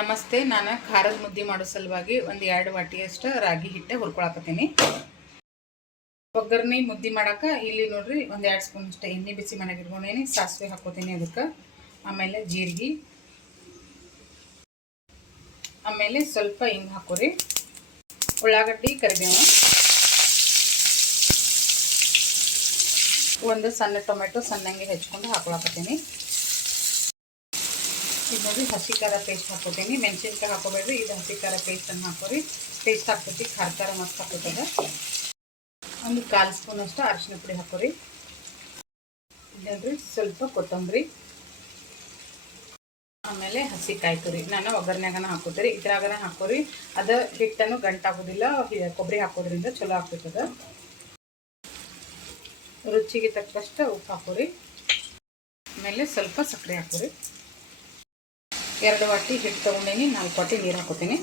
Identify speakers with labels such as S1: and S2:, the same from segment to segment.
S1: ನಮಸ್ತೆ, ನಾನು ಖಾರದ ಮುದ್ದೆ ಮಾಡೋ ಸಲುವಾಗಿ ಒಂದು ಎರಡು ವಾಟಿಯಷ್ಟು ರಾಗಿ ಹಿಟ್ಟೆ ಹುರ್ಕೊಳಕತ್ತೀನಿ. ಒಗ್ಗರಣೆ ಮುದ್ದೆ ಮಾಡೋಕೆ ಇಲ್ಲಿ ನೋಡ್ರಿ ಒಂದು ಎರಡು ಸ್ಪೂನ್ ಅಷ್ಟು ಎಣ್ಣೆ ಬಿಸಿ ಮನೆಗೆ ಇಟ್ಕೊಂಡೇನಿ, ಸಾಸಿವೆ ಹಾಕೋತೀನಿ ಅದಕ್ಕೆ. ಆಮೇಲೆ ಜೀರಿಗೆ. ಆಮೇಲೆ ಸ್ವಲ್ಪ ಹಿಂಗೆ ಹಾಕೋರಿ. ಉಳ್ಳಾಗಡ್ಡಿ, ಕರಿಬೇವು. ಒಂದು ಸಣ್ಣ ಟೊಮೆಟೊ ಸಣ್ಣಂಗೆ ಹೆಚ್ಕೊಂಡು ಹಾಕೊಳಕತ್ತೀನಿ. ಇದು ನೋಡಿ ಹಸಿ ಖಾರ ಪೇಸ್ಟ್ ಹಾಕೋತೀನಿ ಮೆಣಸಿನ್ಕಾಯಿ ಹಾಕೋಬೇಡ್ರಿ ಇದು ಹಸಿ ಖಾರ ಪೇಸ್ಟನ್ನು ಹಾಕೋರಿ ಟೇಸ್ಟ್ ಹಾಕ್ತೈತಿ ಖಾರ ಖಾರ ಮಸ್ತ್ ಹಾಕೋತದ ಒಂದು ಕಾಲು ಸ್ಪೂನ್ ಅಷ್ಟು ಅರಿಶಿನ ಪುಡಿ ಹಾಕೋರಿ ಇಲ್ಲಂದ್ರಿ ಸ್ವಲ್ಪ ಕೊತ್ತಂಬರಿ. ಆಮೇಲೆ ಹಸಿ ಕಾಯಿ ತುರಿ. ನಾನು ಒಗ್ಗರಣೆಗನ ಹಾಕೋತೀರಿ ಇದ್ರಾಗನ ಹಾಕೋರಿ ಅದು ಹಿಟ್ಟನ್ನು ಗಂಟಾಗೋದಿಲ್ಲ ಕೊಬ್ಬರಿ ಹಾಕೋದ್ರಿಂದ ಚಲೋ ಆಗ್ತದ ರುಚಿಗೆ ತಕ್ಕಷ್ಟು ಉಪ್ಪು ಹಾಕೋರಿ ಆಮೇಲೆ ಸ್ವಲ್ಪ ಸಕ್ಕರೆ ಹಾಕೋರಿ ಎರಡು ವಾಟಿ ಹಿಟ್ಟು ತೊಗೊಂಡೇನಿ. ನಾಲ್ಕು ವಾಟಿ ನೀರು ಹಾಕೋತೀನಿ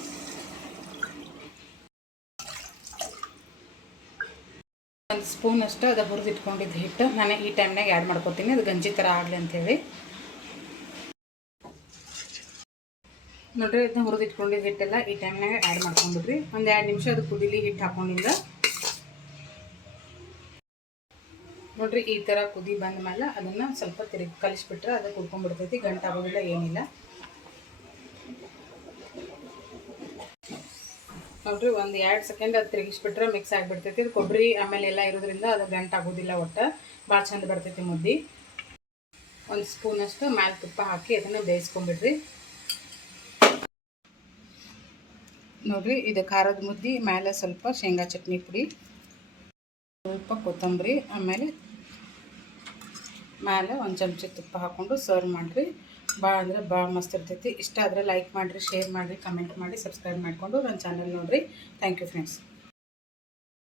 S1: ಒಂದು ಸ್ಪೂನ್ ಅಷ್ಟು ಅದು ಹುರಿದು ಇಟ್ಕೊಂಡಿದ್ದು ಹಿಟ್ಟು. ನಾನು ಈ ಟೈಮ್ನಾಗ ಆ್ಯಡ್ ಮಾಡ್ಕೋತೀನಿ ಅದು ಗಂಜಿ ಥರ ಆಗಲಿ ಅಂಥೇಳಿ ನೋಡ್ರಿ ಅದನ್ನ ಹುರಿದು ಇಟ್ಕೊಂಡಿದ್ದು ಹಿಟ್ಟೆಲ್ಲ ಈ ಟೈಮ್ನಾಗೆ ಆ್ಯಡ್ ಮಾಡ್ಕೊಂಡ್ಬಿಡ್ರಿ. ಒಂದು ಎರಡು ನಿಮಿಷ ಅದು ಕುದಿಲಿ ಹಿಟ್ಟು ಹಾಕೊಂಡಿಂದ ನೋಡ್ರಿ, ಈ ಥರ ಕುದಿ ಬಂದ ಮೇಲೆ ಅದನ್ನು ಸ್ವಲ್ಪ ತಿರುಗಿ ಕಲಿಸ್ಬಿಟ್ರೆ ಅದು ಕುಡ್ಕೊಂಡ್ಬಿಡ್ತೈತಿ. ಗಂಟಾಗೋದಿಲ್ಲ, ಏನಿಲ್ಲ. ನೋಡ್ರಿ, ಒಂದು ಎರಡು ಸೆಕೆಂಡ್ ಅದು ತಿರುಗಿಸ್ಬಿಟ್ರೆ ಮಿಕ್ಸ್ ಆಗಿಬಿಡ್ತೈತಿ. ಇದು ಕೊಬ್ಬರಿ ಆಮೇಲೆ ಎಲ್ಲ ಇರೋದ್ರಿಂದ ಅದು ಗಂಟು ಆಗೋದಿಲ್ಲ ಒಟ್ಟು. ಭಾಳ ಚಂದ ಬರ್ತೈತಿ ಮುದ್ದೆ. ಒಂದು ಸ್ಪೂನಷ್ಟು ಮ್ಯಾಲೆ ತುಪ್ಪ ಹಾಕಿ ಅದನ್ನು ಬೇಯಿಸ್ಕೊಂಬಿಡ್ರಿ ನೋಡ್ರಿ, ಇದು ಖಾರದ ಮುದ್ದೆ ಮೇಲೆ ಸ್ವಲ್ಪ ಶೇಂಗಾ ಚಟ್ನಿ ಪುಡಿ. ಸ್ವಲ್ಪ ಕೊತ್ತಂಬರಿ, ಆಮೇಲೆ ಮೇಲೆ ಒಂದು ಚಮಚ ತುಪ್ಪ ಹಾಕ್ಕೊಂಡು ಸರ್ವ್ ಮಾಡಿರಿ. ಭಾಳ ಅಂದರೆ ಭಾಳ ಮಸ್ತ್ ಇರ್ತೈತಿ. ಇಷ್ಟ ಆದರೆ ಲೈಕ್ ಮಾಡಿರಿ ಶೇರ್ ಮಾಡಿರಿ ಕಮೆಂಟ್ ಮಾಡಿ ಸಬ್ಸ್ಕ್ರೈಬ್ ಮಾಡಿಕೊಂಡು ನನ್ನ ಚಾನಲ್ ನೋಡಿರಿ. Thank you friends